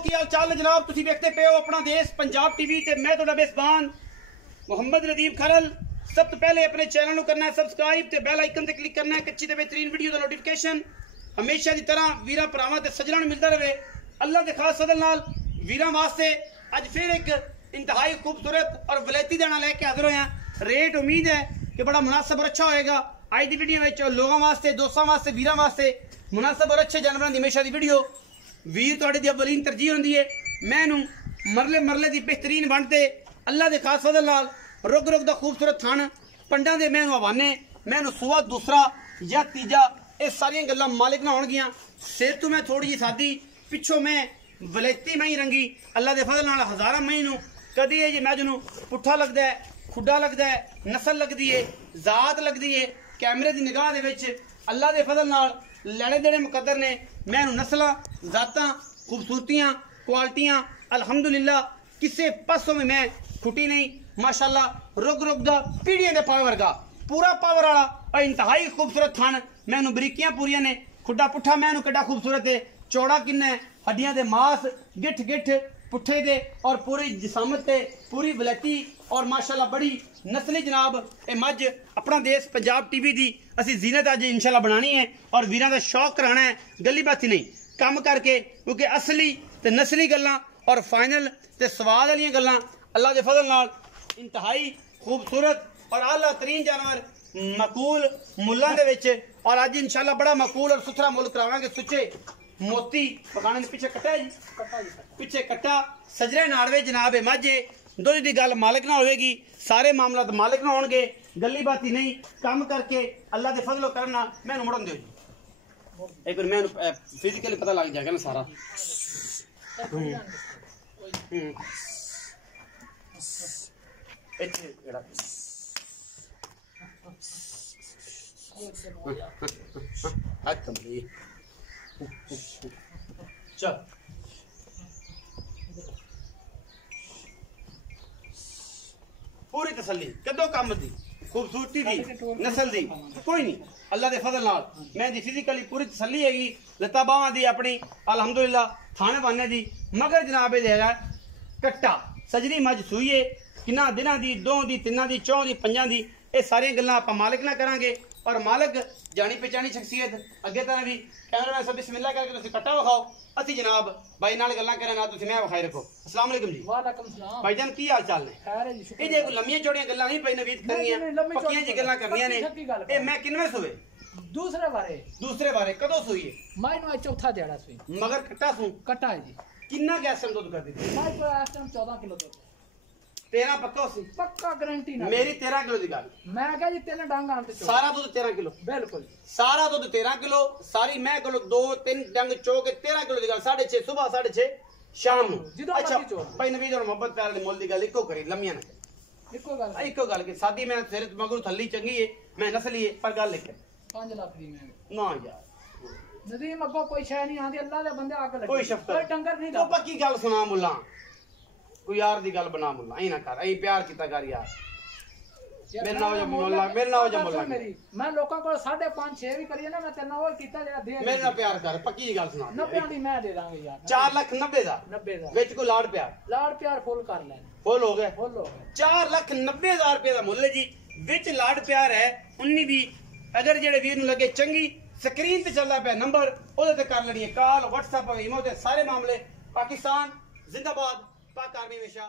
की हाल चाल जनाब, तुसीं देखते पे हो अपना देश पंजाब टीवी ते मैं तुहाडा मेज़बान मोहम्मद नदीम खरल। सब तो पहले अपने चैनल को करना है सबसक्राइब ते बेल आइकन ते क्लिक करना है अच्छी ते बेहतरीन वीडियो का नोटिफिकेशन हमेशा की तरह वीरां भरावां ते सज्जणां नूं मिलता रहे। अल्लाह के खास फजल नाल वीरां वास्ते अज फिर एक इंतहाई खूबसूरत और वलैती दाना लैके हाजिर होए हैं। रेट उम्मीद है कि बड़ा मुनासिब और अच्छा होएगा। अज की वीडियो में लोगों वास्ते, दोस्तों वास्ते, वीरां वास्ते मुनासिब और अच्छे जानवरों की हमेशा की वीडियो वीर तुहाडे दी अवलीन तरजीह होंदी है। मैं मरले मरले की बेहतरीन बनते अल्लाह के खास फजल नाल रुग रुग दा खूबसूरत थन पंडा दे मैं हवाने मैं सुआ दूसरा या तीजा ये सारिया गल्लां मालिक ना होणगियां। सिर तो मैं थोड़ी जी सादी पिछों मैं वलैती मई रंगी अल्लाह के फजल नाल हज़ारां मई नूं कदी ये मैज नूं पुट्ठा लगदा है, खुड्डा लगदा है, नस्ल लगदी है, जात लगदी है। कैमरे की निगाह दे विच अल्लाह के फजल नाल लैणे देने मुकद्दर ने मैं नस्लां जातां खूबसूरतियां क्वालिटियां अल्हम्दुलिल्लाह किसी पासों में मैं खुटी नहीं। माशाअल्लाह रुग रुग दा पीढ़ियां दे पावर वर्गा पूरा पावर वाला और इंतहाई खूबसूरत थान मैनू बरीकियां पूरियां ने। खुड्डा पुट्ठा मैनू किड्डा खूबसूरत है, चौड़ा किन्ना है, हड्डियां दे मास गिठ गिठ पुट्ठे दे और पूरी जिसामत ते पूरी वलैती और माशाअल्लाह बड़ी नस्ली जनाब ये मज अपना देश पंजाब टीवी दी असी जीनत अज इंशाल्लाह बनानी है और वीरां दा शौक कराना है। गली बाती नहीं काम करके क्योंकि असली ते नस्ली गल्लां और फाइनल ते स्वाद वाली गल्लां अल्लाह के फजल नाल इंतहाई खूबसूरत और आला तरीन जानवर मकूल मुल्लां दे विच और अज इंशाल्लाह बड़ा मकूल और सुथरा मुल करावांगे। सुच्चे मोती पकाने दे पिछे कट्टा जी पिछे कट्टा सजरे नाड़वे जनाब ए माझे दुध की गल मालिक ना होएगी। सारे मामला तो मालिक ना होणगे गली बाती नहीं काम करके अल्लाह के फजलो करना। मैनू मुड़न दिओ जी एक बार मैनू फिजिकली पता लग जाएगा ना सारा। चल पूरी तसल्ली कदों कम दी खूबसूरती दी नस्ल दी कोई नहीं अल्लाह के फजल नाल मैं दी फिजिकली पूरी तसल्ली हैगी लत्ता बावां दी अपनी अल्हम्दुलिल्लाह थाने बाने दी मगर जनाब ये कट्टा सजरी मज सूईए किन्ना दिनां दी दो दी तिन्ना दी चौं दी पंजां दी ये सारियां गल्लां आपां मालिक ना करांगे और मालिक जानी पहचानी शख्सियत अगे तरह भी कैमरा सब बिस्मिल्लाह करके तुसीं कट्टा विखाओ असी जनाब भाई नाल गल्लां करा ना तुसीं मैं विखाई रखो। अस्सलाम वालेकुम जी। वालेकुम सलाम भाईजान की हाल चाल ने? खैर है जी शुक्र। ये जे कोई लम्मियां चौड़ियां गल्लां नहीं पई नवीद करनियां पक्कियां जी गल्लां करनियां ने। ए मैं किनवे सुवे दूसरे बारे कदों सुईए? माई नु चौथा दिहाड़ा सुई मगर कट्टा सू कट्टा है जी किन्ना गैस दूध कर दी माई को इस टाइम 14 किलो दूध 13 पक्का सी पक्का गारंटी ना मेरी 13 किलो दी गल मैं कह जी तीन डंग आन ते सारा दूध 13 किलो बिल्कुल सारा दूध 13 किलो सारी मैं कोलो 2-3 डंग चो के 13 किलो दी गल 6:30 सुबह 6:30 शाम नू। अच्छा भाई नवीद और मोहब्बत प्यार दे मोल दी गल इको करी लम्मियां ना इको गल के सादी मैं सिर मगरू थल्ली चंगी है मैं नस्ली है पर गल लिख 5 लाख दी मैं ना यार नदीम अगो कोई शय नहीं आंदी अल्लाह दे बंदे आके लगे कोई शफ्त कोई डंगर नहीं तो पक्की गल सुना मुल्ला कोई यार दी गल बना मुल्ला ऐ ना कर ऐ प्यार कीता कर यार मेरे नाम जो मुल्ला मेरी मैं लोकां को 5.5-6 भी करिए ना मैं तेरे नाल कीता जेड़ा दे मेरे नाल प्यार कर पक्की गल सुना 90 दी मैं दे दांगे यार 4,90,000 90,000 विच कोई लाड़ प्यार फुल कर ले फुल हो गए फुल हो गए 4,90,000 रुपए का मुल्ल है जी विच लाड़ प्यार है 19 भी अगर जेड़े वीर नूं लगे चंगी स्क्रीन ते चलदा पे नंबर ओदे ते कर लेनी है कॉल व्हाट्सएप इमो ते सारे मामले। पाकिस्तान जिंदाबाद पाक आर्मी हमेशा